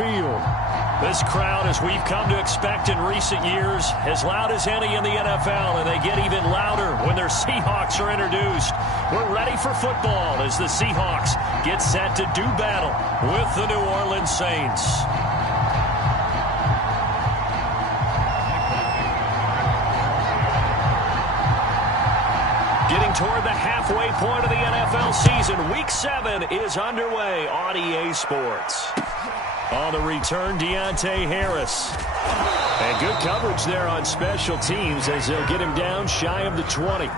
field. This crowd, as we've come to expect in recent years, as loud as any in the NFL, and they get even louder when their Seahawks are introduced. We're ready for football as the Seahawks get set to do battle with the New Orleans Saints. Getting toward the halfway point of the NFL season, Week 7 is underway on EA Sports. On the return, Deontay Harris. And good coverage there on special teams as they'll get him down shy of the 20.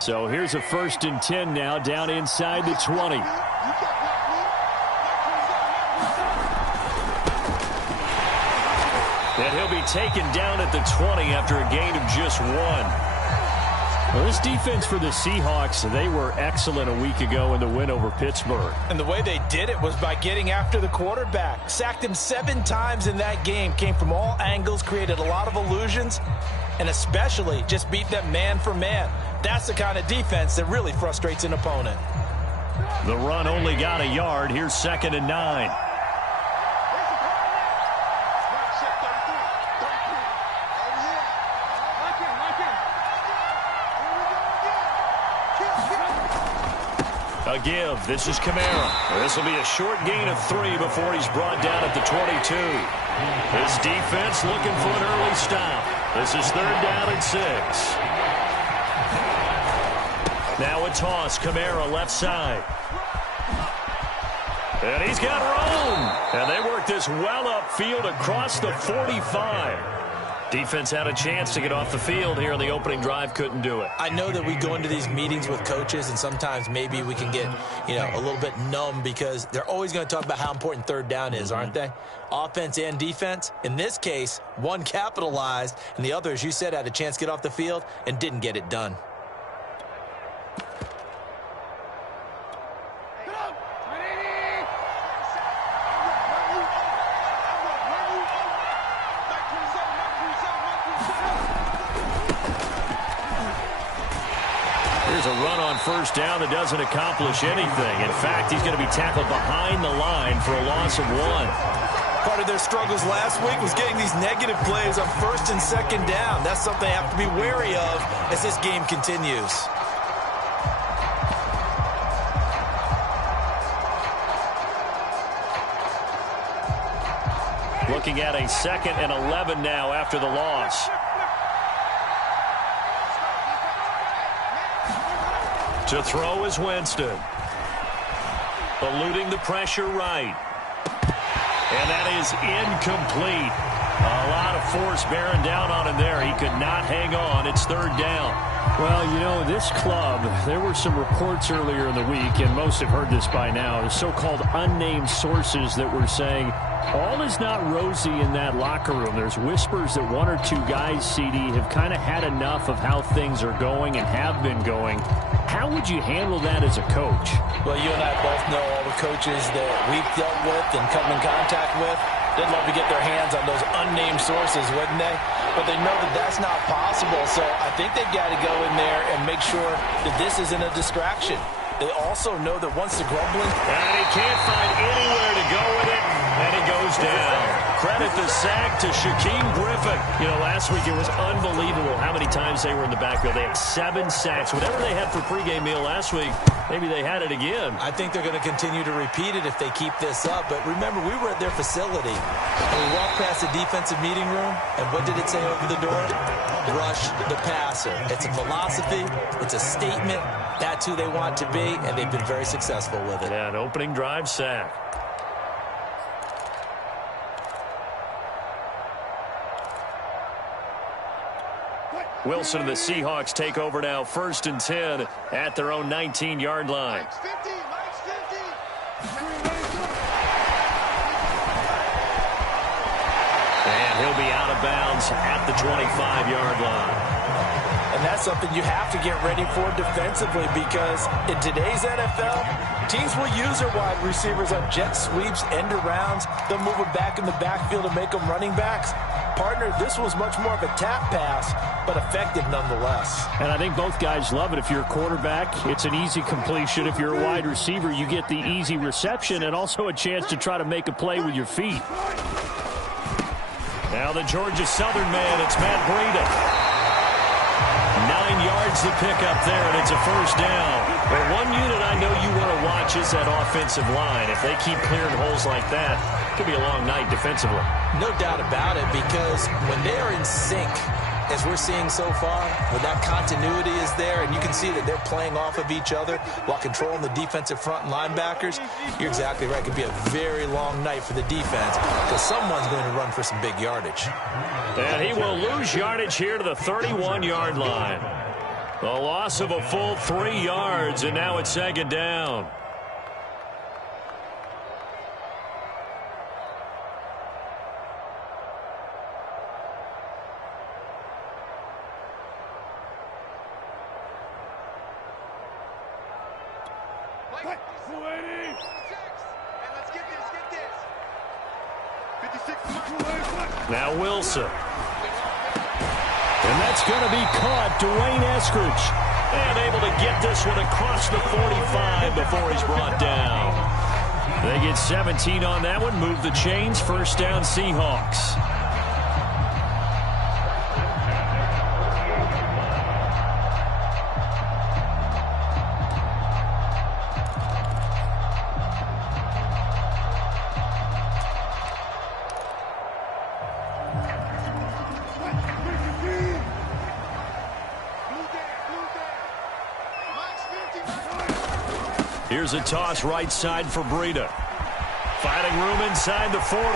So here's a 1st and 10 now, down inside the 20. And he'll be taken down at the 20 after a gain of just 1. Well, this defense for the Seahawks, they were excellent a week ago in the win over Pittsburgh. And the way they did it was by getting after the quarterback. Sacked him 7 times in that game. Came from all angles, created a lot of illusions, and especially just beat them man for man. That's the kind of defense that really frustrates an opponent. The run only got a yard. Here's 2nd and 9. A give. This is Kamara. This will be a short gain of 3 before he's brought down at the 22. His defense looking for an early stop. This is 3rd down and 6. Now a toss. Kamara left side. And he's got room. And they work this well upfield across the 45. Defense had a chance to get off the field here in the opening drive. Couldn't do it. I know that we go into these meetings with coaches, and sometimes maybe we can get, a little bit numb because they're always going to talk about how important 3rd down is, aren't they? Offense and defense. In this case, one capitalized, and the other, as you said, had a chance to get off the field and didn't get it done. Here's a run on 1st down that doesn't accomplish anything. In fact, he's going to be tackled behind the line for a loss of 1. Part of their struggles last week was getting these negative plays on 1st and 2nd down. That's something they have to be wary of as this game continues. Looking at a 2nd and 11 now after the loss. To throw is Winston. Eluding the pressure right. And that is incomplete. A lot of force bearing down on him there. He could not hang on. It's 3rd down. Well, this club, there were some reports earlier in the week, and most have heard this by now, the so-called unnamed sources that were saying all is not rosy in that locker room. There's whispers that 1 or 2 guys, CD, have kind of had enough of how things are going and have been going. How would you handle that as a coach? Well, you and I both know all the coaches that we've dealt with and come in contact with. They'd love to get their hands on those unnamed sources, wouldn't they? But they know that that's not possible, so I think they've got to go in there and make sure that this isn't a distraction. They also know that once the grumbling... And he can't find anywhere to go with it, and he goes down. Credit the sack to Shaquem Griffin. Last week it was unbelievable how many times they were in the backfield. They had 7 sacks. Whatever they had for pregame meal last week, maybe they had it again. I think they're going to continue to repeat it if they keep this up. But remember, we were at their facility, and we walked past the defensive meeting room, and what did it say over the door? Rush the passer. It's a philosophy. It's a statement. That's who they want to be, and they've been very successful with it. Yeah, an opening drive sack. Wilson and the Seahawks take over now, 1st and 10 at their own 19-yard line. And he'll be out of bounds at the 25-yard line. that's something you have to get ready for defensively, because in today's NFL, teams will use their wide receivers on jet sweeps, end arounds. They'll move them back in the backfield and make them running backs. Partner, this was much more of a tap pass, but effective nonetheless. And I think both guys love it. If you're a quarterback, it's an easy completion. If you're a wide receiver, you get the easy reception and also a chance to try to make a play with your feet. Now the Georgia Southern man, it's Matt Breida. 9 yards to pick up there, and it's a first down. Well, one unit I know you want to watch is that offensive line. If they keep clearing holes like that, it could be a long night defensively. No doubt about it, because when they are in sync, as we're seeing so far, when that continuity is there and you can see that they're playing off of each other while controlling the defensive front and linebackers, you're exactly right. It could be a very long night for the defense because someone's going to run for some big yardage. And he will lose yardage here to the 31-yard line. The loss of a full 3 yards, and now it's second down. Now Wilson. And that's going to be caught. Dwayne Eskridge. And able to get this one across the 45 before he's brought down. They get 17 on that one. Move the chains. First down, Seahawks. Here's a toss right side for Breida. Finding room inside the 40. And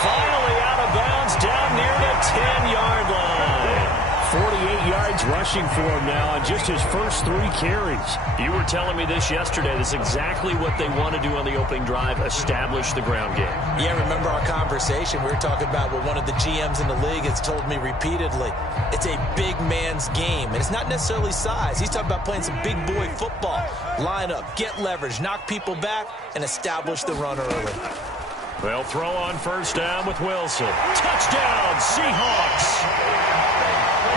finally out of bounds down near the 10-yard line. 48 yards rushing for him now on just his first 3 carries. You were telling me this yesterday. This is exactly what they want to do on the opening drive, establish the ground game. Yeah, remember our conversation? We were talking about what one of the GMs in the league has told me repeatedly. It's a big man's game, and it's not necessarily size. He's talking about playing some big boy football. Line up, get leverage, knock people back, and establish the run early. They'll throw on first down with Wilson. Touchdown, Seahawks!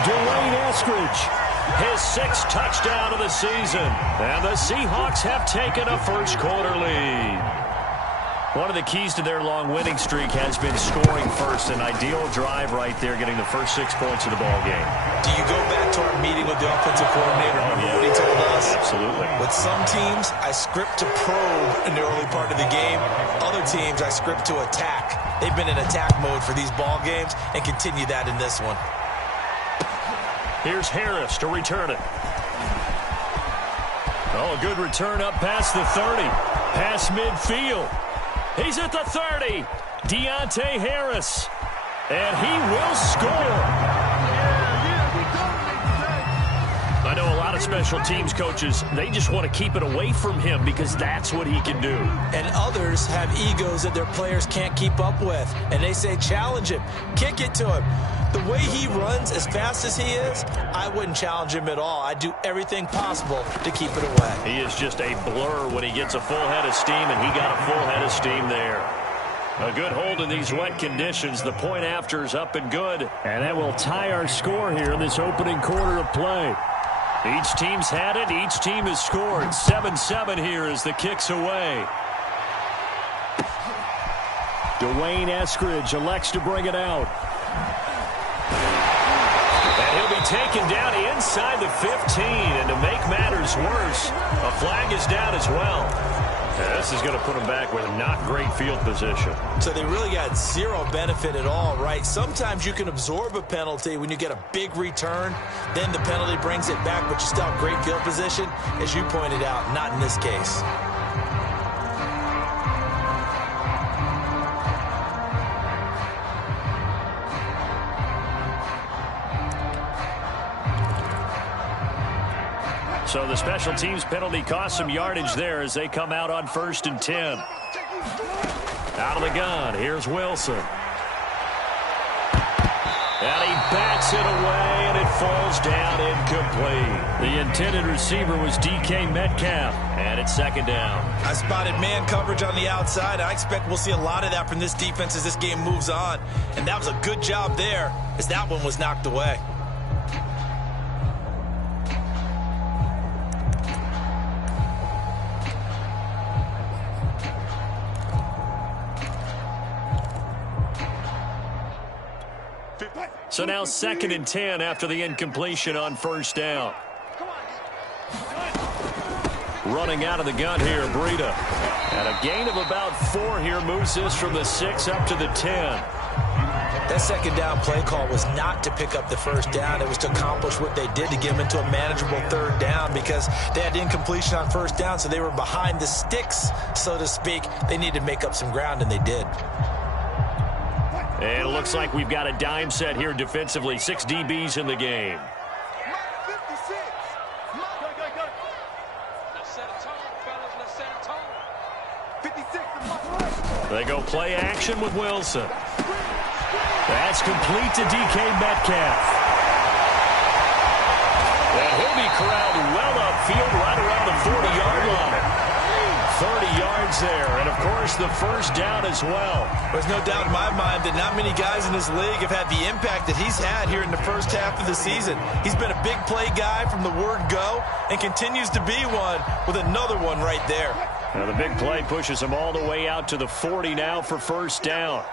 Dwayne Eskridge. His 6th touchdown of the season. And the Seahawks have taken a first quarter lead. One of the keys to their long winning streak has been scoring first. An ideal drive right there, getting the first 6 points of the ball game. Do you go back to our meeting with the offensive coordinator? Remember what he told us? Absolutely. With some teams, I script to probe in the early part of the game. Other teams, I script to attack. They've been in attack mode for these ball games and continue that in this one. Here's Harris to return it. Oh, a good return up past the 30. Past midfield. He's at the 30. Deontay Harris. And he will score. I know a lot of special teams coaches, they just want to keep it away from him because that's what he can do. And others have egos that their players can't keep up with. And they say, challenge him. Kick it to him. The way he runs, as fast as he is, I wouldn't challenge him at all. I'd do everything possible to keep it away. He is just a blur when he gets a full head of steam, and he got a full head of steam there. A good hold in these wet conditions. The point after is up and good. And that will tie our score here in this opening quarter of play. Each team's had it. Each team has scored. 7-7 here as the kick's away. Dwayne Eskridge elects to bring it out. And he'll be taken down inside the 15. And to make matters worse, a flag is down as well. And this is going to put him back with not great field position. So they really got zero benefit at all, right? Sometimes you can absorb a penalty when you get a big return. Then the penalty brings it back, but you still have great field position. As you pointed out, not in this case. So the special teams penalty cost some yardage there as they come out on 1st and 10. Out of the gun, here's Wilson. And he bats it away, and falls down incomplete. The intended receiver was DK Metcalf, and it's second down. I spotted man coverage on the outside. I expect we'll see a lot of that from this defense as this game moves on. And that was a good job there as that one was knocked away. So now 2nd and 10 after the incompletion on first down. Running out of the gun here, Breida. And a gain of about 4 here moves this from the 6 up to the 10. That second down play call was not to pick up the first down. It was to accomplish what they did to get them into a manageable 3rd down because they had incompletion on first down, so they were behind the sticks, so to speak. They needed to make up some ground, and they did. And it looks like we've got a dime set here defensively. 6 DBs in the game. They go play action with Wilson. That's complete to DK Metcalf. And he'll be corralled well upfield right around the 40-yard line. 30 yards there, and of course the first down as well. There's no doubt in my mind that not many guys in this league have had the impact that he's had here in the first half of the season. He's been a big play guy from the word go and continues to be one with another one right there. Now the big play pushes him all the way out to the 40 now for first down.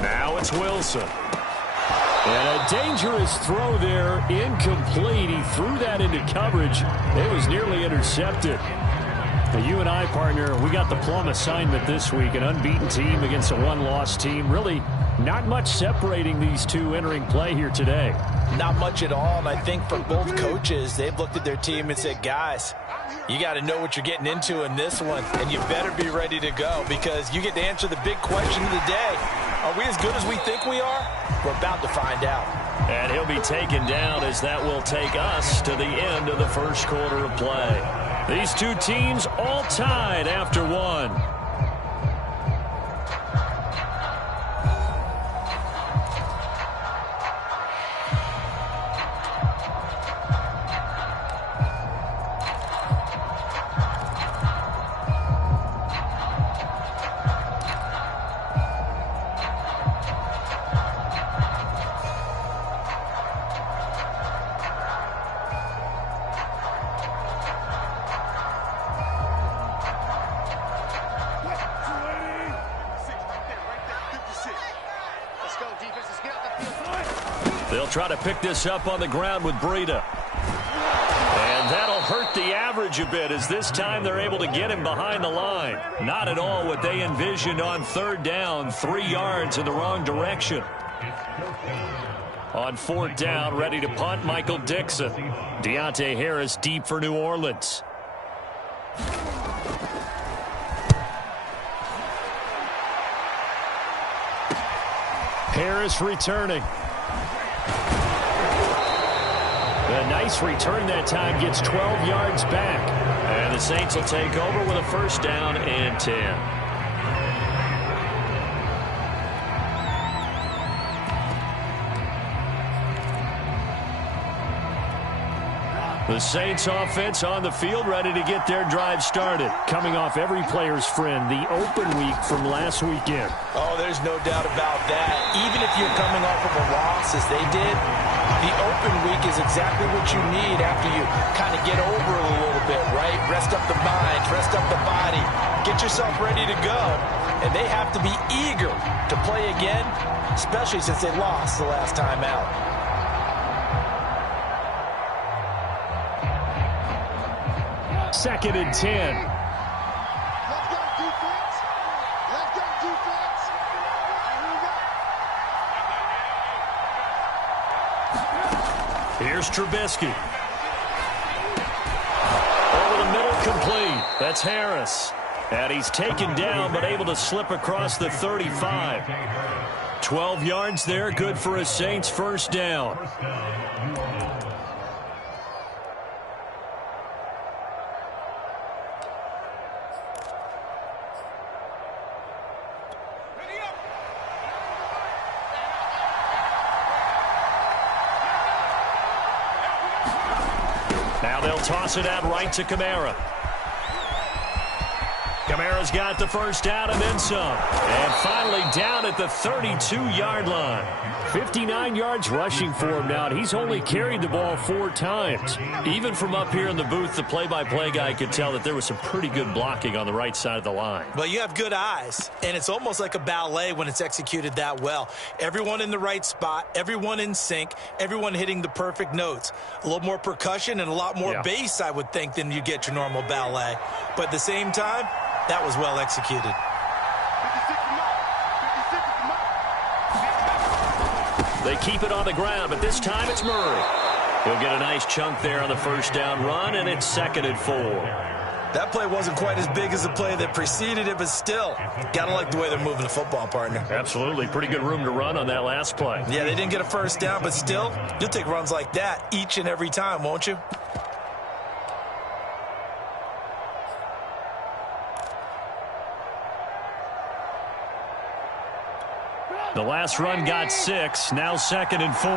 Now it's Wilson. And a dangerous throw there, incomplete. He threw that into coverage. It was nearly intercepted. Now, you and I, partner, we got the plum assignment this week, an unbeaten team against a one-loss team. Really not much separating these two entering play here today. Not much at all, and I think for both coaches, they've looked at their team and said, guys, you got to know what you're getting into in this one, and you better be ready to go because you get to answer the big question of the day. Are we as good as we think we are? We're about to find out. And he'll be taken down as that will take us to the end of the first quarter of play. These two teams all tied after one. They'll try to pick this up on the ground with Breida. And that'll hurt the average a bit as this time they're able to get him behind the line. Not at all what they envisioned on 3rd down, 3 yards in the wrong direction. On 4th down, ready to punt, Michael Dixon. Deontay Harris deep for New Orleans. Harris returning. A nice return that time, gets 12 yards back. And the Saints will take over with a first down and 10. The Saints offense on the field, ready to get their drive started. Coming off every player's friend, the open week from last weekend. Oh, there's no doubt about that. Even if you're coming off of a loss as they did, the open week is exactly what you need after you kind of get over it a little bit, right? Rest up the mind, rest up the body, get yourself ready to go. And they have to be eager to play again, especially since they lost the last time out. 2nd and 10. Let's go, defense. Let's go, defense. Here's Trubisky. Over the middle, complete. That's Harris. And he's taken down, but able to slip across the 35. 12 yards there, good for a Saints first down. They'll toss it out right to Kamara. Kamara's got the first down and then some. And finally down at the 32-yard line. 59 yards rushing for him now, and he's only carried the ball 4 times. Even from up here in the booth, the play-by-play guy could tell that there was some pretty good blocking on the right side of the line. Well, you have good eyes, and it's almost like a ballet when it's executed that well. Everyone in the right spot, everyone in sync, everyone hitting the perfect notes. A little more percussion and a lot more bass, I would think, than you get your normal ballet. But at the same time, that was well executed. They keep it on the ground, but this time it's Murray. He'll get a nice chunk there on the first down run, and it's 2nd and 4. That play wasn't quite as big as the play that preceded it, but still, gotta like the way they're moving the football, partner. Absolutely. Pretty good room to run on that last play. Yeah, they didn't get a first down, but still, you'll take runs like that each and every time, won't you? The last run got 6, now 2nd and 4.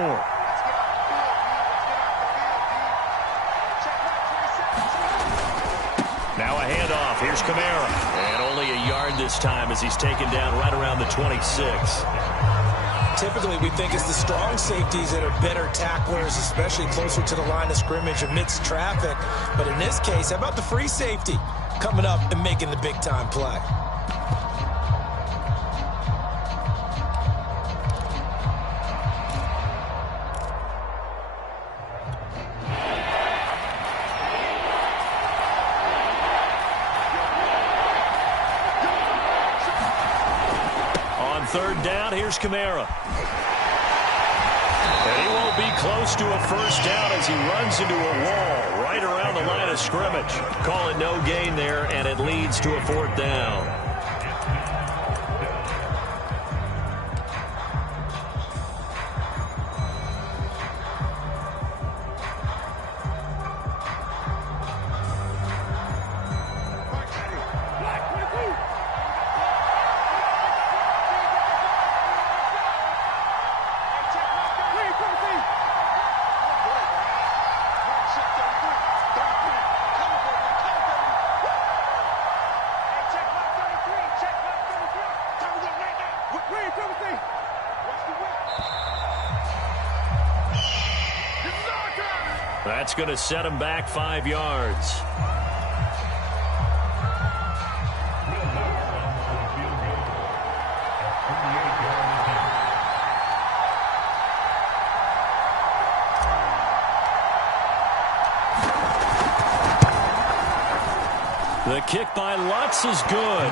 Now a handoff. Here's Kamara. And only a yard this time as he's taken down right around the 26. Typically, we think it's the strong safeties that are better tacklers, especially closer to the line of scrimmage amidst traffic. But in this case, how about the free safety coming up and making the big-time play? Third down, here's Kamara. And he won't be close to a first down as he runs into a wall right around the line of scrimmage. Call it no gain there, and it leads to a 4th down. That's going to set him back 5 yards. The kick by Lutz is good.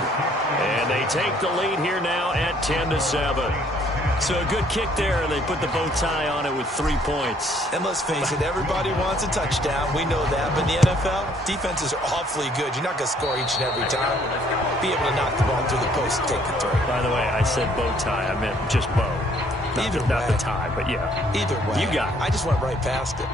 And they take the lead here now at 10-7. So a good kick there, and they put the bow tie on it with 3 points. And let's face it, everybody wants a touchdown. We know that. But in the NFL, defenses are awfully good. You're not going to score each and every time. Be able to knock the ball through the post and take the throw. By the way, I said bow tie. I meant just bow. Not the tie, but yeah. Either way. You got it. I just went right past it.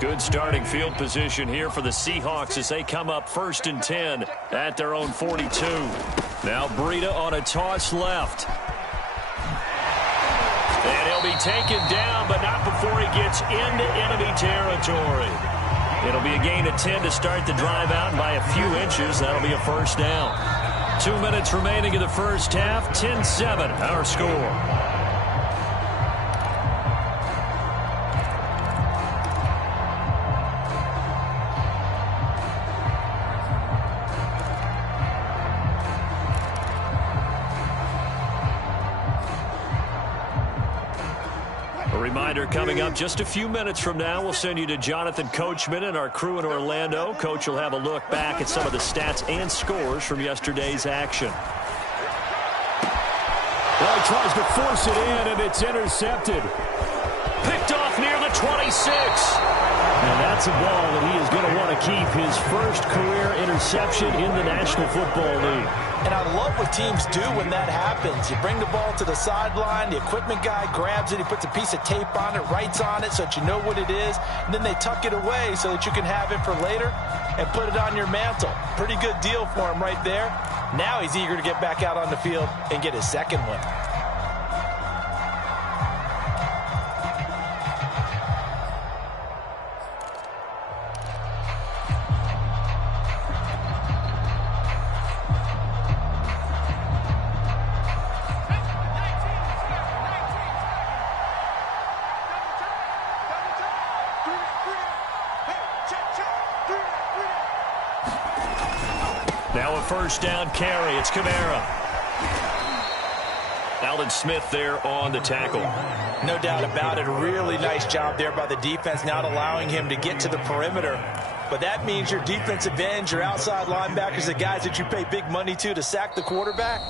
Good starting field position here for the Seahawks as they come up 1st and 10 at their own 42. Now Breida on a toss left. And he'll be taken down, but not before he gets into enemy territory. It'll be a gain of 10 to start the drive out, and by a few inches, that'll be a first down. 2 minutes remaining in the first half, 10-7 our score. Reminder coming up just a few minutes from now, we'll send you to Jonathan Coachman and our crew in Orlando. Coach will have a look back at some of the stats and scores from yesterday's action. Well, he tries to force it in, and it's intercepted. Picked off near the 26. And that's a ball that he is going to want to keep, his first career interception in the National Football League. And I love what teams do when that happens. You bring the ball to the sideline, the equipment guy grabs it, he puts a piece of tape on it, writes on it so that you know what it is, and then they tuck it away so that you can have it for later and put it on your mantle. Pretty good deal for him right there. Now he's eager to get back out on the field and get his second one. Now a first down carry. It's Kamara. Alden Smith there on the tackle. No doubt about it. A really nice job there by the defense, not allowing him to get to the perimeter. But that means your defensive ends, your outside linebackers, the guys that you pay big money to sack the quarterback,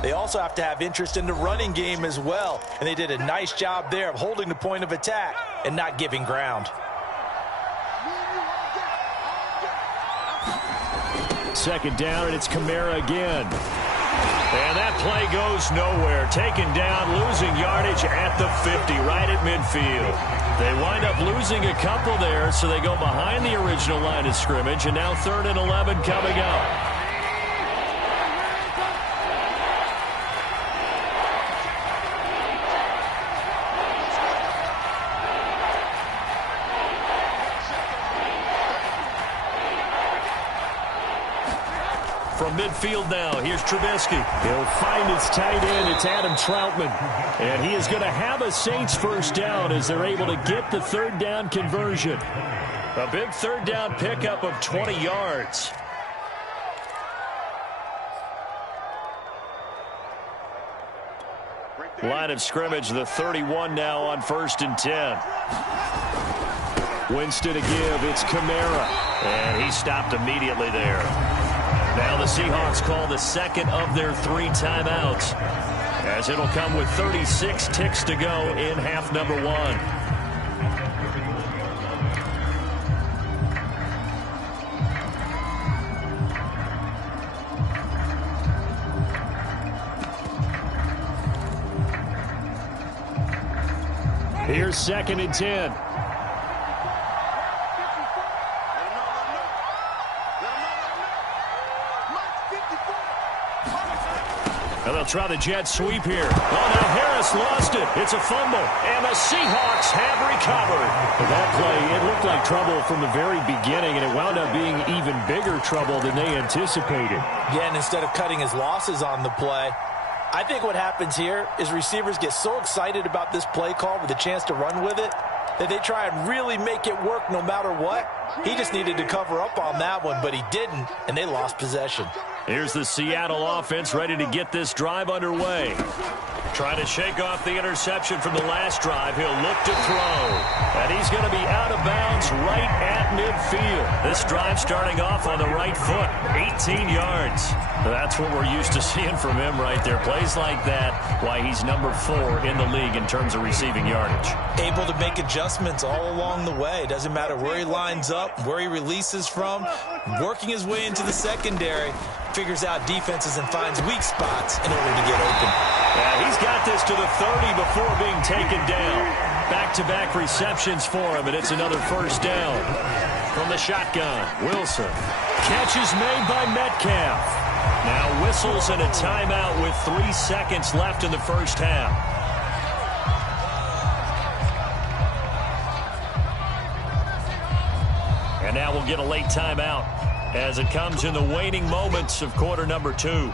they also have to have interest in the running game as well. And they did a nice job there of holding the point of attack and not giving ground. Second down, and it's Kamara again. And that play goes nowhere. Taken down, losing yardage at the 50, right at midfield. They wind up losing a couple there, so they go behind the original line of scrimmage, and now 3rd and 11 coming up. From midfield now, here's Trubisky. He'll find his tight end. It's Adam Troutman. And he is going to have a Saints first down as they're able to get the 3rd down conversion. A big 3rd down pickup of 20 yards. Line of scrimmage, the 31 now on 1st and 10. Winston to give. It's Kamara. And he stopped immediately there. Now the Seahawks call the second of their 3 timeouts, as it'll come with 36 ticks to go in half number 1. Here's 2nd and 10. And they'll try the jet sweep here. Oh, now Harris lost it. It's a fumble. And the Seahawks have recovered. That play, it looked like trouble from the very beginning, and it wound up being even bigger trouble than they anticipated. Yeah, and instead of cutting his losses on the play, I think what happens here is receivers get so excited about this play call with a chance to run with it that they try and really make it work no matter what. He just needed to cover up on that one, but he didn't, and they lost possession. Here's the Seattle offense ready to get this drive underway. Trying to shake off the interception from the last drive. He'll look to throw. And he's going to be out of bounds right at midfield. This drive starting off on the right foot. 18 yards. That's what we're used to seeing from him right there. Plays like that, why he's number 4 in the league in terms of receiving yardage. Able to make adjustments all along the way. Doesn't matter where he lines up, where he releases from. Working his way into the secondary. Figures out defenses and finds weak spots in order to get open. Yeah, he's got this to the 30 before being taken down. Back-to-back receptions for him, and it's another first down. From the shotgun, Wilson. Catch is made by Metcalf. Now whistles and a timeout with 3 seconds left in the first half. And now we'll get a late timeout as it comes in the waning moments of quarter number 2.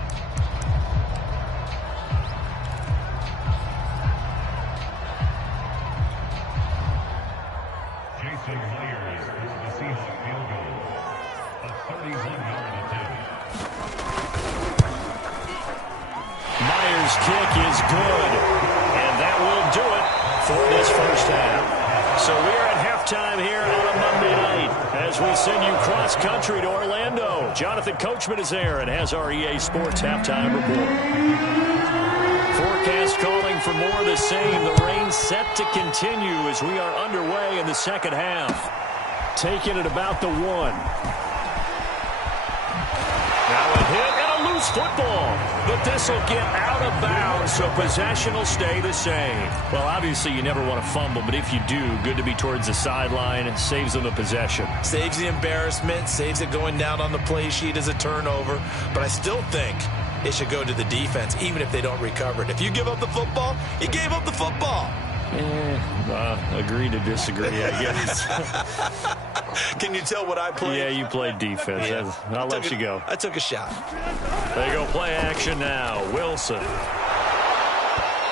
Myers' kick is good, and that will do it for this first half. So we're at halftime here on a Monday night as we send you cross-country to Orlando. Jonathan Coachman is there and has our EA Sports halftime report. Forecast calling for more of the same. The rain set to continue as we are underway in the second half. Taking it about the 1. Now a hit and a loose football. But this will get out of bounds, so possession will stay the same. Well, obviously you never want to fumble, but if you do, good to be towards the sideline. It saves them the possession. Saves the embarrassment, saves it going down on the play sheet as a turnover. But I still think it should go to the defense, even if they don't recover it. If you give up the football, you gave up the football. Agree to disagree, I guess. Can you tell what I played? Yeah, you played defense. Yeah. I'll let you go. I took a shot. They go play action now. Wilson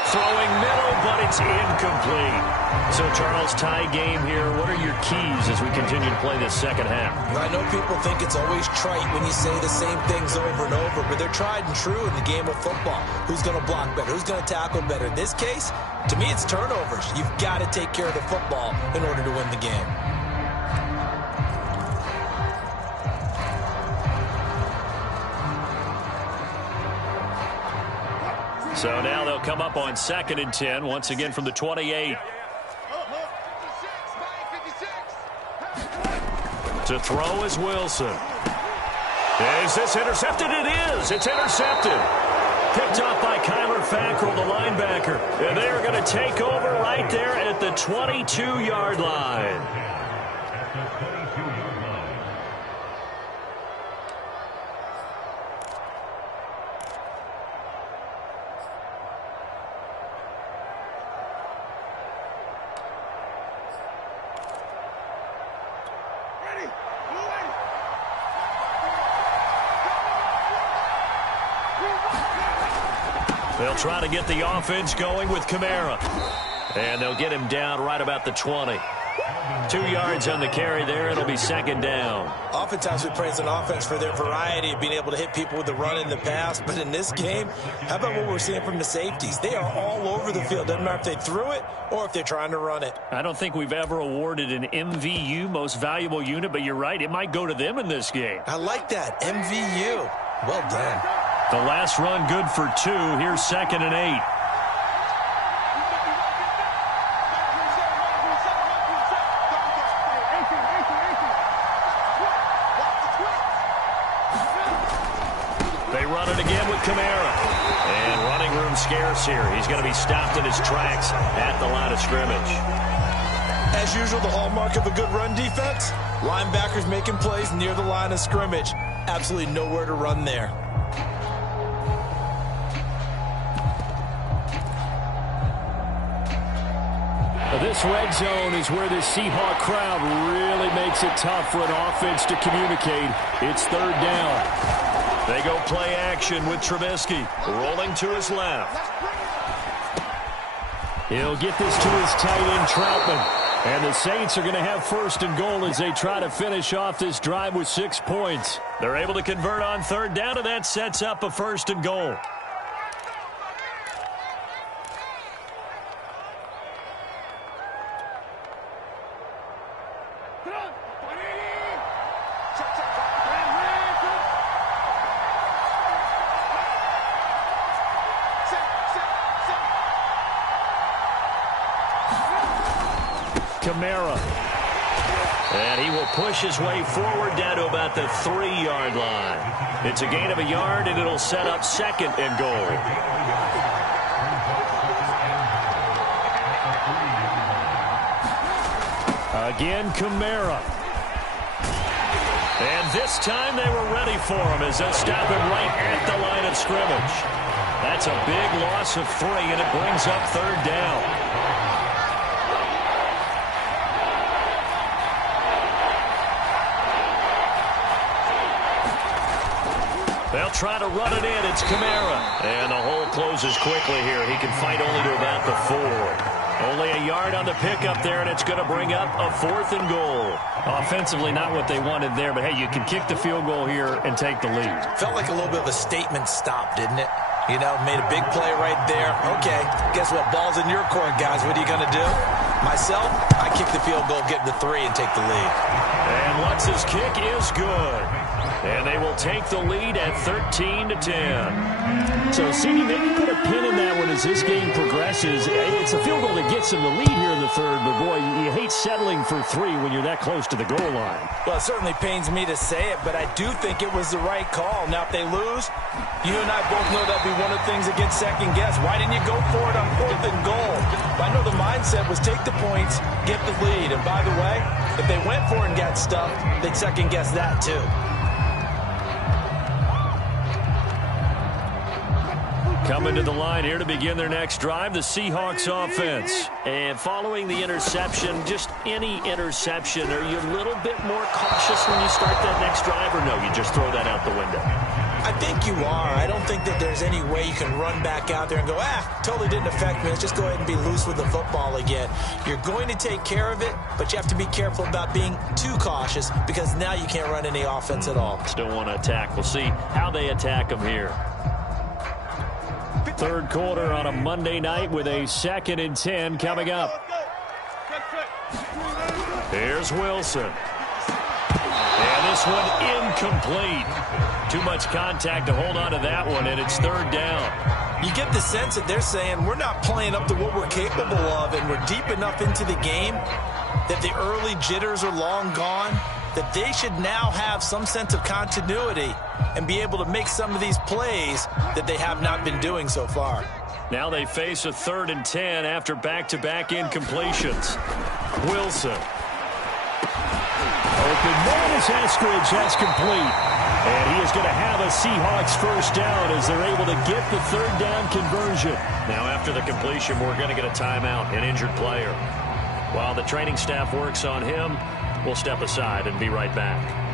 Throwing middle, but it's incomplete. So, Charles, tie game here. What are your keys as we continue to play this second half? I know people think it's always trite when you say the same things over and over, but they're tried and true in the game of football. Who's going to block better? Who's going to tackle better? In this case, to me, it's turnovers. You've got to take care of the football in order to win the game. So now they'll come up on 2nd and 10, once again from the 28. To throw is Wilson. Is this intercepted? It is. It's intercepted. Picked up by Kyler Fackrell, the linebacker. And they are going to take over right there at the 22-yard line. They'll try to get the offense going with Kamara. And they'll get him down right about the 20. 2 yards on the carry there. It'll be 2nd down. Oftentimes we praise an offense for their variety of being able to hit people with the run in the pass. But in this game, how about what we're seeing from the safeties? They are all over the field. Doesn't matter if they threw it or if they're trying to run it. I don't think we've ever awarded an MVU, most valuable unit, but you're right. It might go to them in this game. I like that. MVU. Well done. The last run good for 2. Here's 2nd and 8. They run it again with Kamara. And running room scarce here. He's going to be stopped in his tracks at the line of scrimmage. As usual, the hallmark of a good run defense, linebackers making plays near the line of scrimmage. Absolutely nowhere to run there. This red zone is where the Seahawk crowd really makes it tough for an offense to communicate. It's 3rd down. They go play action with Trubisky. Rolling to his left. He'll get this to his tight end, Troutman. And the Saints are going to have 1st and goal as they try to finish off this drive with 6 points. They're able to convert on 3rd down, and that sets up a 1st and goal. Kamara. And he will push his way forward down to about the 3-yard line. It's a gain of a yard, and it'll set up 2nd and goal. Again, Kamara. And this time they were ready for him as they'll stop him right at the line of scrimmage. That's a big loss of 3, and it brings up 3rd down. They'll try to run it in. It's Kamara. And the hole closes quickly here. He can fight only to about the 4. Only a yard on the pickup there, and it's going to bring up a 4th and goal. Offensively, not what they wanted there, but hey, you can kick the field goal here and take the lead. Felt like a little bit of a statement stop, didn't it? You know, made a big play right there. Okay, guess what? Ball's in your court, guys. What are you going to do? Myself, I kick the field goal, get the 3, and take the lead. And Lutz's kick is good. And they will take the lead at 13-10. So, CD, maybe put a pin in that one as this game progresses. It's a field goal that gets them the lead here in the 3rd, but boy, you hate settling for 3 when you're that close to the goal line. Well, it certainly pains me to say it, but I do think it was the right call. Now, if they lose, you and I both know that'd be one of the things that gets second guess. Why didn't you go for it on 4th and goal? I know the mindset was take the points, get the lead. And by the way, if they went for it and got stuffed, they'd second guess that too. Coming to the line here to begin their next drive, the Seahawks offense. And following the interception, just any interception, are you a little bit more cautious when you start that next drive, or no, you just throw that out the window? I think you are. I don't think that there's any way you can run back out there and go, totally didn't affect me. Let's just go ahead and be loose with the football again. You're going to take care of it, but you have to be careful about being too cautious because now you can't run any offense at all. Still want to attack. We'll see how they attack them here. Third quarter on a Monday night with a 2nd and 10 coming up. Here's Wilson. And this one incomplete. Too much contact to hold on to that one, and it's 3rd down. You get the sense that they're saying we're not playing up to what we're capable of, and we're deep enough into the game that the early jitters are long gone, that they should now have some sense of continuity and be able to make some of these plays that they have not been doing so far. Now they face a 3rd and 10 after back-to-back incompletions. Wilson. Open man is Eskridge. That's complete. And he is going to have a Seahawks first down as they're able to get the 3rd down conversion. Now after the completion, we're going to get a timeout, an injured player. While the training staff works on him, we'll step aside and be right back.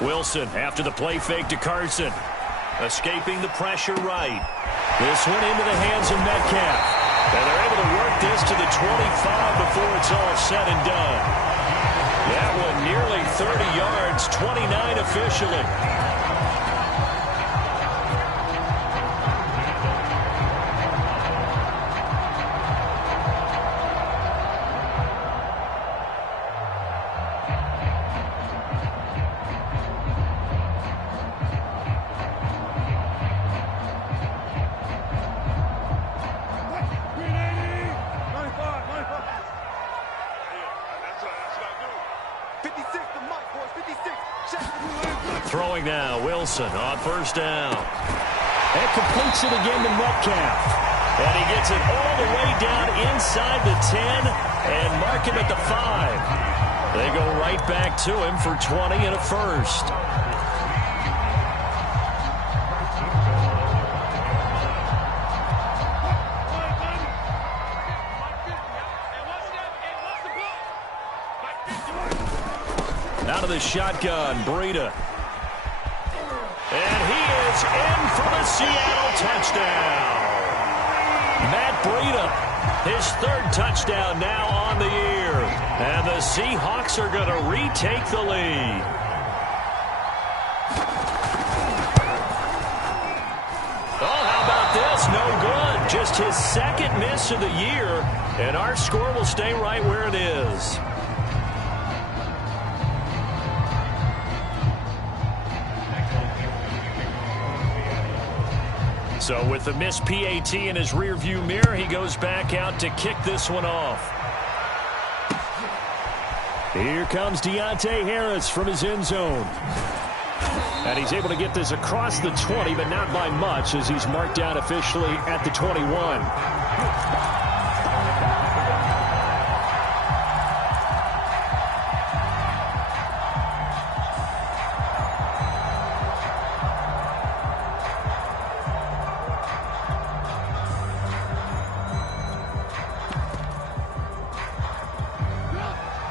Wilson after the play fake to Carson. Escaping the pressure right. This one into the hands of Metcalf. And they're able to work this to the 25 before it's all said and done. That one nearly 30 yards, 29 officially. Throwing now, Wilson on first down. And completes it again to Metcalf. And he gets it all the way down inside the 10 and mark him at the 5. They go right back to him for 20 and a first. Out of the shotgun, Breida. And he is in for the Seattle touchdown. Matt Breida, his 3rd touchdown now on the year. And the Seahawks are going to retake the lead. Oh, how about this? No good. Just his 2nd miss of the year. And our score will stay right where it is. So with the missed PAT in his rearview mirror, he goes back out to kick this one off. Here comes Deontay Harris from his end zone. And he's able to get this across the 20, but not by much as he's marked down officially at the 21.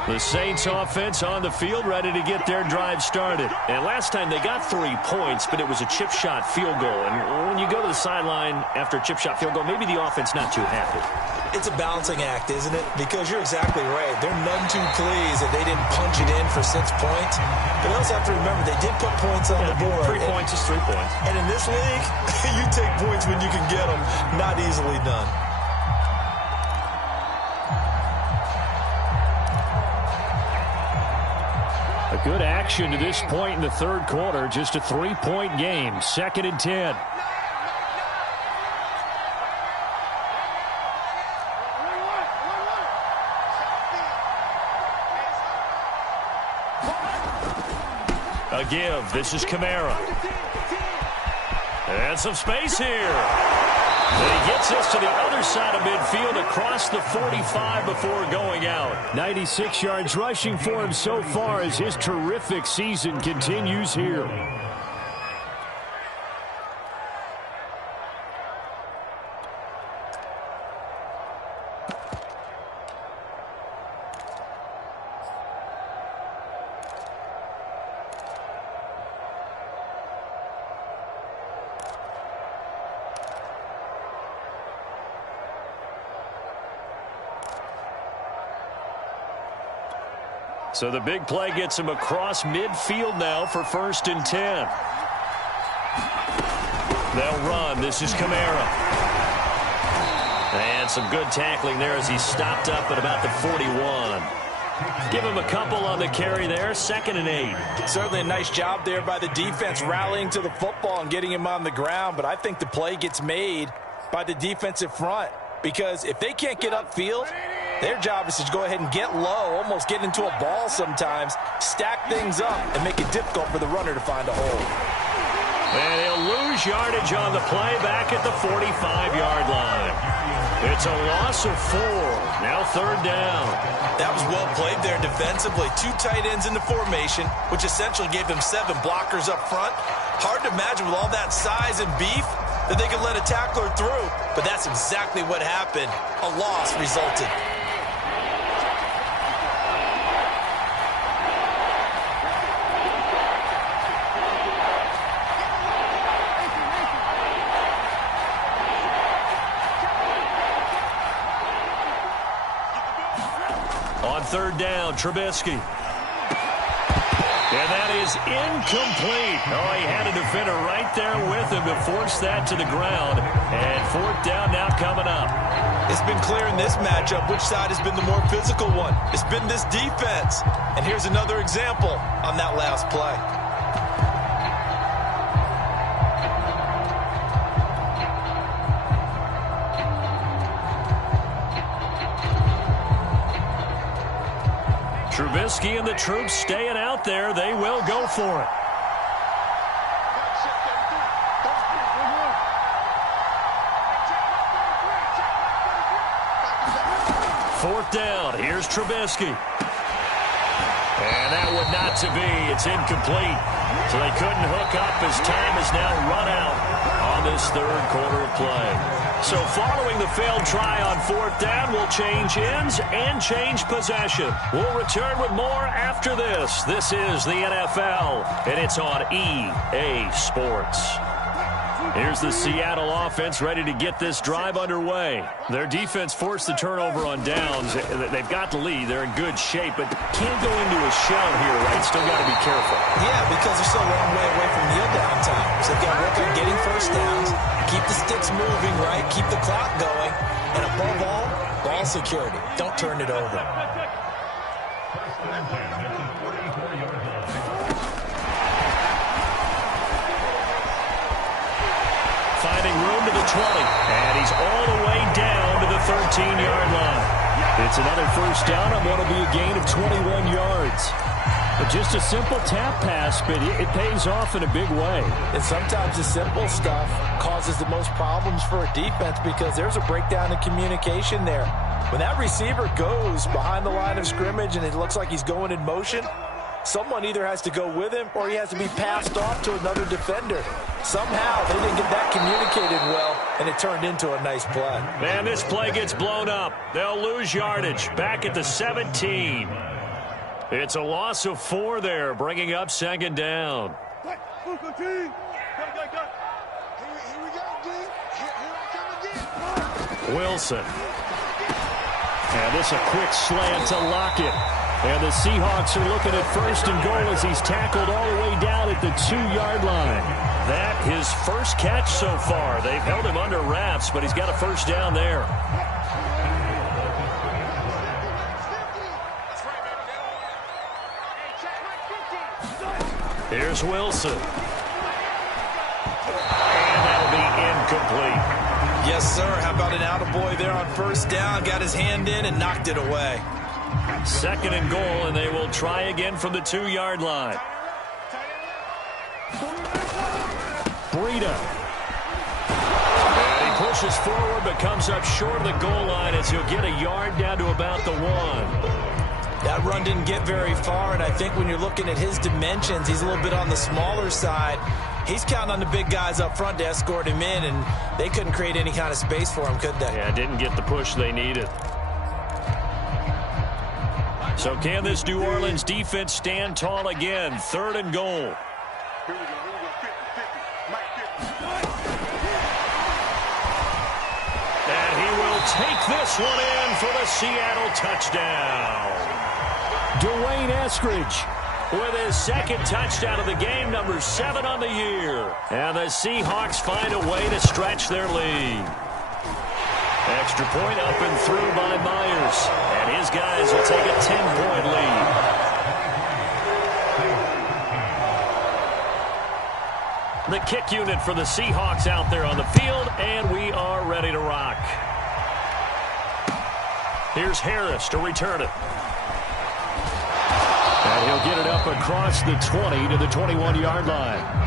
The Saints offense on the field ready to get their drive started. And last time they got 3 points, but it was a chip shot field goal. And when you go to the sideline after a chip shot field goal, maybe the offense not too happy. It's a balancing act, isn't it? Because you're exactly right. They're none too pleased that they didn't punch it in for 6 points. But you also have to remember they did put points on the board. 3 points is 3 points. And in this league, you take points when you can get them. Not easily done. A good action to this point in the 3rd quarter. Just a 3-point game. 2nd and 10. A give. This is Kamara. And some space here. And he gets us to the other side of midfield across the 45 before going out. 96 yards rushing for him so far as his terrific season continues here. So the big play gets him across midfield now for 1st and 10. They'll run. This is Kamara. And some good tackling there as he stopped up at about the 41. Give him a couple on the carry there. 2nd and 8. Certainly a nice job there by the defense rallying to the football and getting him on the ground. But I think the play gets made by the defensive front, because if they can't get upfield, their job is to go ahead and get low, almost get into a ball sometimes, stack things up, and make it difficult for the runner to find a hole. And he'll lose yardage on the play back at the 45-yard line. It's a loss of 4. Now 3rd down. That was well played there defensively. 2 tight ends in the formation, which essentially gave them 7 blockers up front. Hard to imagine with all that size and beef that they could let a tackler through, but that's exactly what happened. A loss resulted. On 3rd down, Trubisky. And that is incomplete. Oh, he had a defender right there with him to force that to the ground. And 4th down now coming up. It's been clear in this matchup which side has been the more physical one. It's been this defense. And here's another example on that last play. Trubisky and the troops staying out there. They will go for it. Fourth down. Here's Trubisky. And that would not to be. It's incomplete. So they couldn't hook up as time has now run out on this 3rd quarter of play. So following the failed try on 4th down, we'll change ends and change possession. We'll return with more after this. This is the NFL, and it's on EA Sports. Here's the Seattle offense ready to get this drive underway. Their defense forced the turnover on downs. They've got the lead. They're in good shape, but can't go into a shell here, right? Still got to be careful. Yeah, because they're still a long way away from kneel down time. So they've got to work on getting 1st downs, keep the sticks moving, right? Keep the clock going. And above all, ball security. Don't turn it over. Finding room to the 20, and he's all the way down to the 13-yard line. It's another 1st down on what will be a gain of 21 yards. But just a simple tap pass, but it pays off in a big way. And sometimes the simple stuff causes the most problems for a defense because there's a breakdown in communication there. When that receiver goes behind the line of scrimmage and it looks like he's going in motion, someone either has to go with him or he has to be passed off to another defender. Somehow they didn't get that communicated well, and it turned into a nice play. Man, this play gets blown up. They'll lose yardage back at the 17. It's a loss of 4 there, bringing up 2nd down. Wilson. And this a quick slant to Lockett. And the Seahawks are looking at 1st and goal as he's tackled all the way down at the 2-yard line. That his first catch so far. They've held him under wraps, but he's got a 1st down there. Here's Wilson. And that'll be incomplete. Yes, sir. How about an attaboy there on 1st down? Got his hand in and knocked it away. 2nd and goal, and they will try again from the 2-yard line. Breida. pushes forward but comes up short of the goal line as he'll get a yard down to about the 1. That run didn't get very far, and I think when you're looking at his dimensions, he's a little bit on the smaller side. He's counting on the big guys up front to escort him in, and they couldn't create any kind of space for him, could they? Yeah, didn't get the push they needed. So can this New Orleans defense stand tall again? 3rd and goal. And he will take this one in for the Seattle touchdown. Dwayne Eskridge with his 2nd touchdown of the game, number 7 on the year. And the Seahawks find a way to stretch their lead. Extra point up and through by Myers. And his guys will take a 10-point lead. The kick unit for the Seahawks out there on the field, and we are ready to rock. Here's Harris to return it. And he'll get it up across the 20 to the 21-yard line.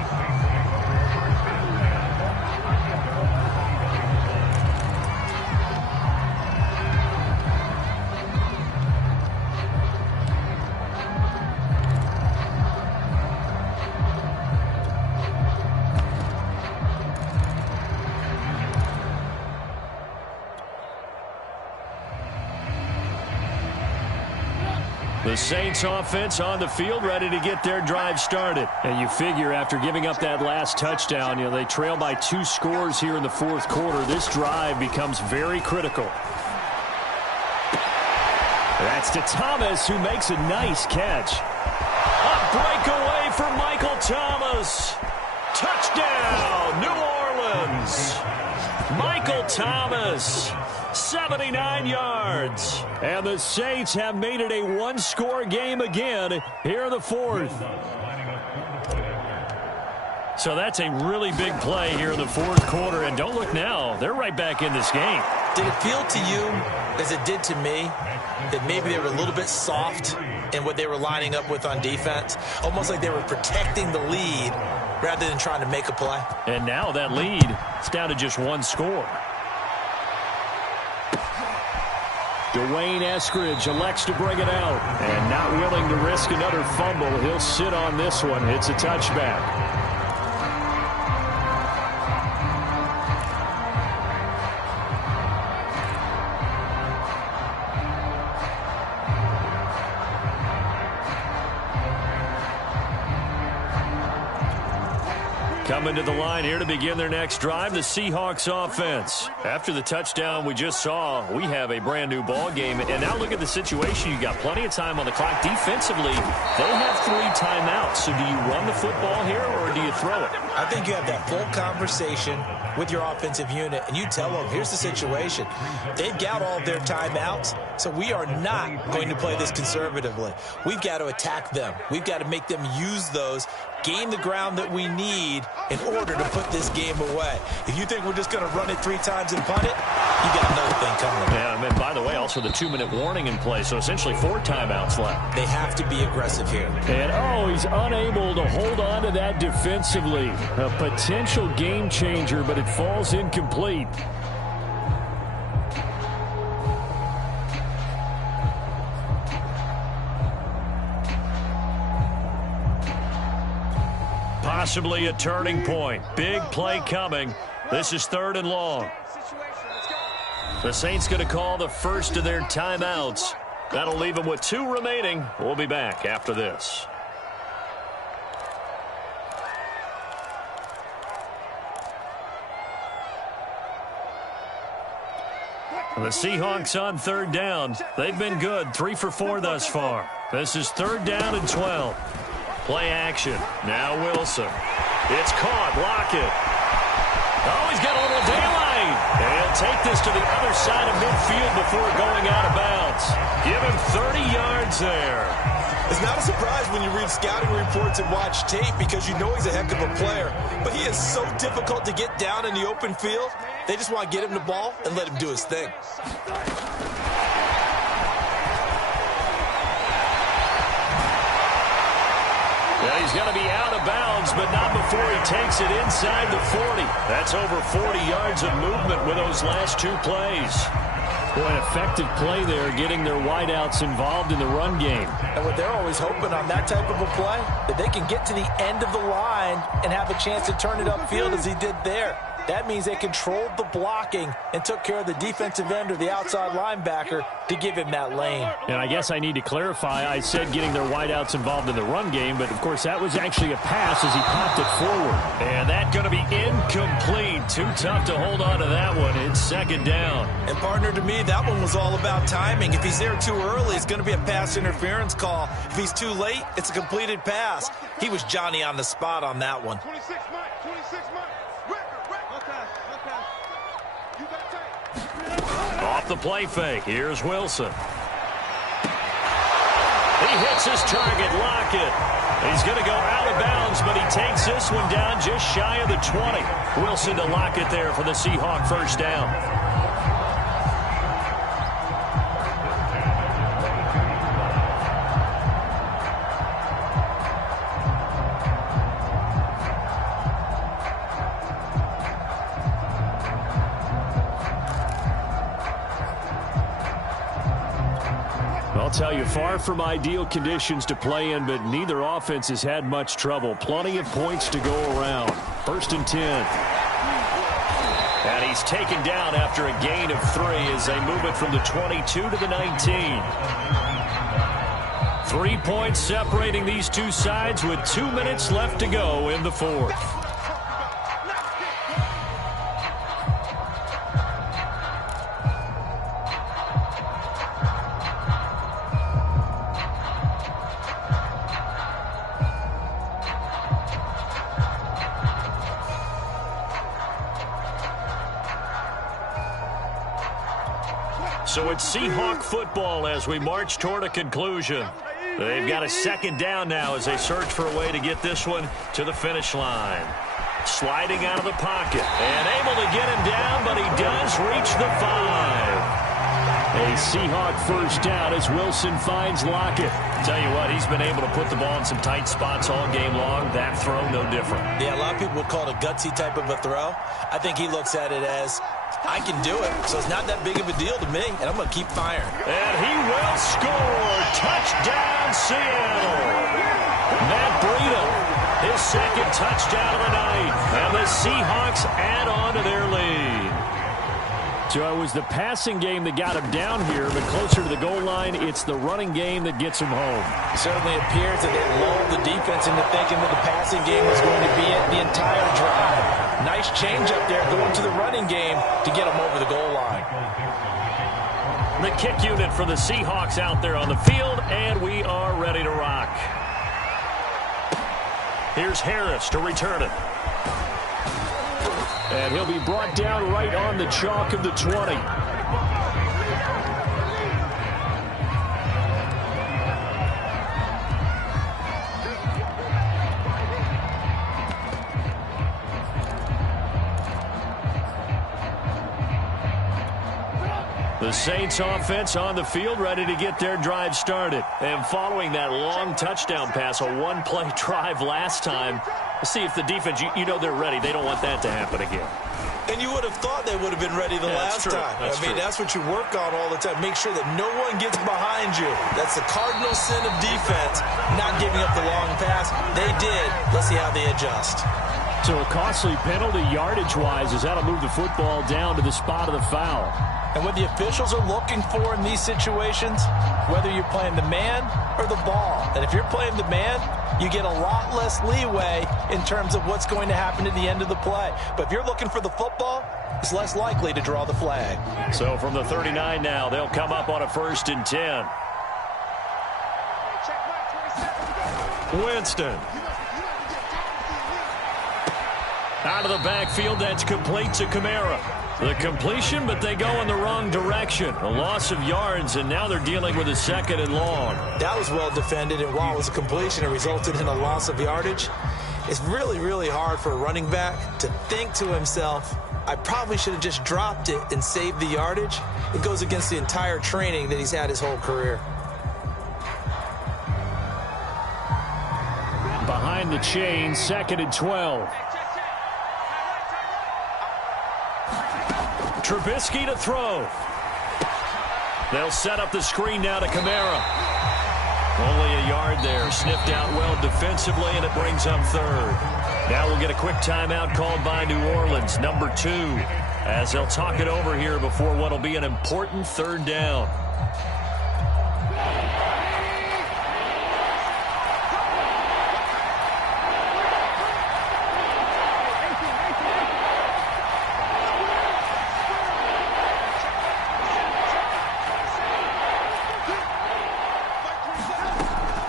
The Saints offense on the field, ready to get their drive started. And you figure after giving up that last touchdown, they trail by 2 scores here in the 4th quarter. This drive becomes very critical. That's to Thomas, who makes a nice catch. A breakaway for Michael Thomas. Touchdown, New Orleans. Michael Thomas. 79 yards. And the Saints have made it a 1-score game again here in the 4th. So that's a really big play here in the 4th quarter. And don't look now, they're right back in this game. Did it feel to you, as it did to me, that maybe they were a little bit soft in what they were lining up with on defense? Almost like they were protecting the lead rather than trying to make a play. And now that lead is down to just 1 score. Dwayne Eskridge elects to bring it out. And not willing to risk another fumble. He'll sit on this one. It's a touchback. Coming to the line here to begin their next drive, the Seahawks offense. After the touchdown we just saw, we have a brand new ball game. And now look at the situation. You got plenty of time on the clock. Defensively, they have 3 timeouts. So do you run the football here or do you throw it? I think you have that full conversation with your offensive unit, and you tell them, here's the situation. They've got all of their timeouts, so we are not going to play this conservatively. We've got to attack them. We've got to make them use those, gain the ground that we need in order to put this game away. If you think we're just going to run it 3 times and punt it, you got another thing coming. Yeah, and by the way, also the 2-minute warning in play, so essentially 4 timeouts left. They have to be aggressive here. And, he's unable to hold on to that defensively. A potential game changer, but it falls incomplete. Possibly a turning point. Big play coming. This is 3rd and long. The Saints going to call the first of their timeouts. That'll leave them with 2 remaining. We'll be back after this. The Seahawks on 3rd down. They've been good. 3 for 4 thus far. This is 3rd down and 12. Play action. Now Wilson. It's caught. Lockett. Oh, he's got a little daylight. And he'll take this to the other side of midfield before going out of bounds. Give him 30 yards there. It's not a surprise when you read scouting reports and watch tape because you know he's a heck of a player. But he is so difficult to get down in the open field. They just want to get him the ball and let him do his thing. Yeah, he's going to be out of bounds, but not before he takes it inside the 40. That's over 40 yards of movement with those last two plays. Boy, an effective play there, getting their wideouts involved in the run game. And what they're always hoping on that type of a play, that they can get to the end of the line and have a chance to turn it upfield as he did there. That means they controlled the blocking and took care of the defensive end or the outside linebacker to give him that lane. And I guess I need to clarify, I said getting their wideouts involved in the run game, but of course that was actually a pass as he popped it forward. And that's going to be incomplete. Too tough to hold on to that one. It's second down. And partner, to me, that one was all about timing. If he's there too early, it's going to be a pass interference call. If he's too late, it's a completed pass. He was Johnny on the spot on that one. 26 months. Off the play fake, here's Wilson. He hits his target, Lockett. He's going to go out of bounds, but he takes this one down just shy of the 20. Wilson to Lockett there for the Seahawk first down. I'll tell you, far from ideal conditions to play in, but neither offense has had much trouble. Plenty of points to go around. 1st and 10. And he's taken down after a gain of 3 as they move it from the 22 to the 19. 3 points separating these two sides with 2 minutes left to go in the fourth. So it's Seahawk football as we march toward a conclusion. They've got a second down now as they search for a way to get this one to the finish line. Sliding out of the pocket and able to get him down, but he does reach the 5. A Seahawk first down as Wilson finds Lockett. Tell you what, he's been able to put the ball in some tight spots all game long. That throw, no different. Yeah, a lot of people would call it a gutsy type of a throw. I think he looks at it as, I can do it, so it's not that big of a deal to me, and I'm going to keep firing. And he will score. Touchdown, Seattle. Matt Breida, his second touchdown of the night. And the Seahawks add on to their lead. So it was the passing game that got him down here, but closer to the goal line, it's the running game that gets him home. It certainly appears that they lulled the defense into thinking that the passing game was going to be it the entire drive. Nice change up there going to the running game to get him over the goal line. The kick unit for the Seahawks out there on the field, and we are ready to rock. Here's Harris to return it. And he'll be brought down right on the chalk of the 20. The Saints offense on the field, ready to get their drive started. And following that long touchdown pass, a one-play drive last time, let's see if the defense, you know they're ready. They don't want that to happen again. And you would have thought they would have been ready the last time. That's what you work on all the time. Make sure that no one gets behind you. That's the cardinal sin of defense, not giving up the long pass. They did. Let's see how they adjust. So a costly penalty yardage-wise as that'll move the football down to the spot of the foul. And what the officials are looking for in these situations, whether you're playing the man or the ball. And if you're playing the man, you get a lot less leeway in terms of what's going to happen at the end of the play. But if you're looking for the football, it's less likely to draw the flag. So from the 39 now, they'll come up on a 1st and 10. Winston. Out of the backfield, that's complete to Kamara. The completion, but they go in the wrong direction. A loss of yards, and now they're dealing with a 2nd and long. That was well defended, and while it was a completion, it resulted in a loss of yardage. It's really, really hard for a running back to think to himself, I probably should have just dropped it and saved the yardage. It goes against the entire training that he's had his whole career. behind the chain, 2nd and 12. Trubisky to throw. They'll set up the screen now to Kamara. Only a yard there. Sniffed out well defensively, and it brings up 3rd. Now we'll get a quick timeout called by New Orleans, number 2, as they'll talk it over here before what will be an important 3rd down.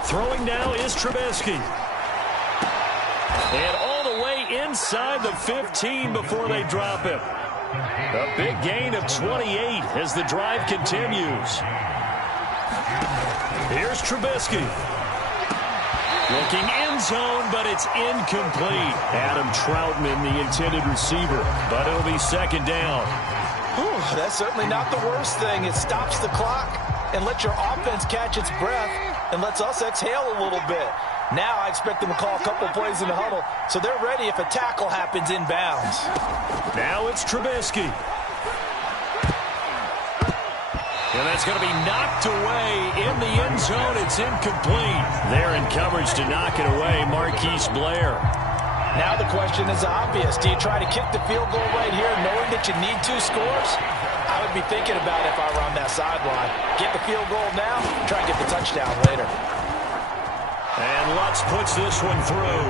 Throwing now is Trubisky. And all the way inside the 15 before they drop him. A big gain of 28 as the drive continues. Here's Trubisky. Looking end zone, but it's incomplete. Adam Troutman, the intended receiver, but it'll be 2nd down. Whew, that's certainly not the worst thing. It stops the clock and lets your offense catch its breath and lets us exhale a little bit. Now I expect them to call a couple plays in the huddle, so they're ready if a tackle happens inbounds. Now it's Trubisky. And that's going to be knocked away in the end zone. It's incomplete. They're in coverage to knock it away, Marquise Blair. Now the question is obvious. Do you try to kick the field goal right here knowing that you need 2 scores? I would be thinking about it if I were on that sideline. Get the field goal now, try and get the touchdown later. And Lutz puts this one through.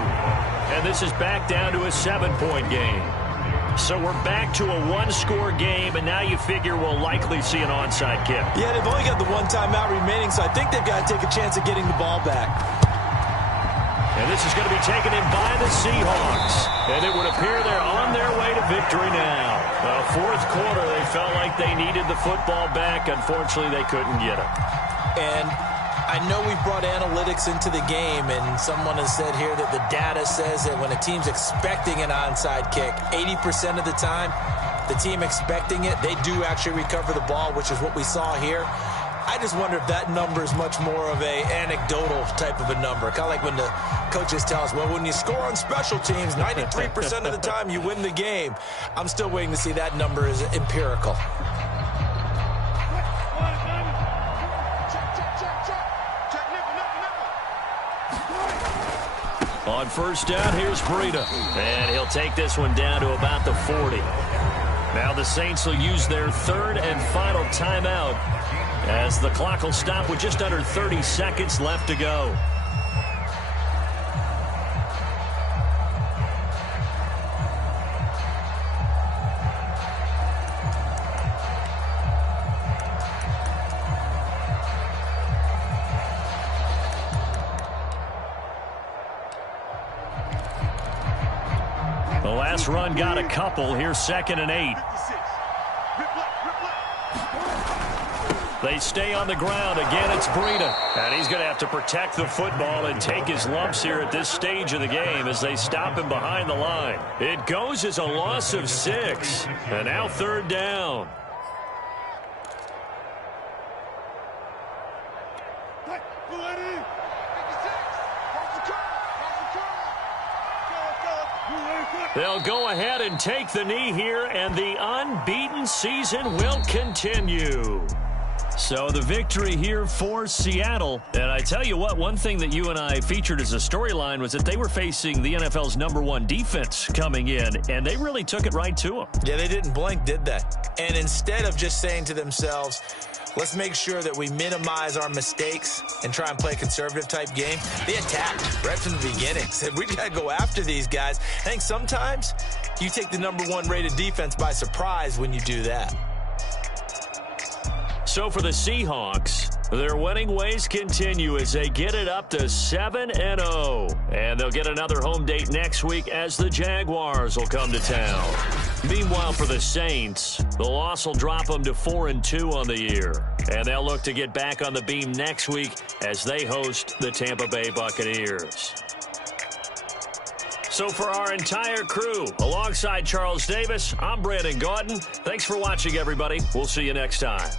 And this is back down to a 7-point game. So we're back to a 1-score game, and now you figure we'll likely see an onside kick. Yeah, they've only got the 1 timeout remaining, so I think they've got to take a chance at getting the ball back. And this is going to be taken in by the Seahawks. And it would appear they're on their way to victory now. The 4th quarter, they felt like they needed the football back. Unfortunately, they couldn't get it. And I know we brought analytics into the game, and someone has said here that the data says that when a team's expecting an onside kick, 80% of the time, the team expecting it, they do actually recover the ball, which is what we saw here. I just wonder if that number is much more of a anecdotal type of a number. Kind of like when the coaches tell us, well, when you score on special teams, 93% of the time you win the game. I'm still waiting to see that number is empirical. On 1st down, here's Breida. And he'll take this one down to about the 40. Now the Saints will use their 3rd and final timeout as the clock will stop with just under 30 seconds left to go. The last run got a couple. Here's 2nd and 8. They stay on the ground. Again, it's Breida. And he's going to have to protect the football and take his lumps here at this stage of the game as they stop him behind the line. It goes as a loss of 6. And now 3rd down. They'll go ahead and take the knee here, and the unbeaten season will continue. So the victory here for Seattle. And I tell you what, one thing that you and I featured as a storyline was that they were facing the NFL's #1 defense coming in, and they really took it right to them. Yeah, they didn't blink, did they? And instead of just saying to themselves, let's make sure that we minimize our mistakes and try and play a conservative type game, they attacked right from the beginning. Said, we got to go after these guys. I think sometimes you take the #1 rated defense by surprise when you do that. So for the Seahawks, their winning ways continue as they get it up to 7-0. And they'll get another home date next week as the Jaguars will come to town. Meanwhile, for the Saints, the loss will drop them to 4-2 on the year. And they'll look to get back on the beam next week as they host the Tampa Bay Buccaneers. So for our entire crew, alongside Charles Davis, I'm Brandon Gaudin. Thanks for watching, everybody. We'll see you next time.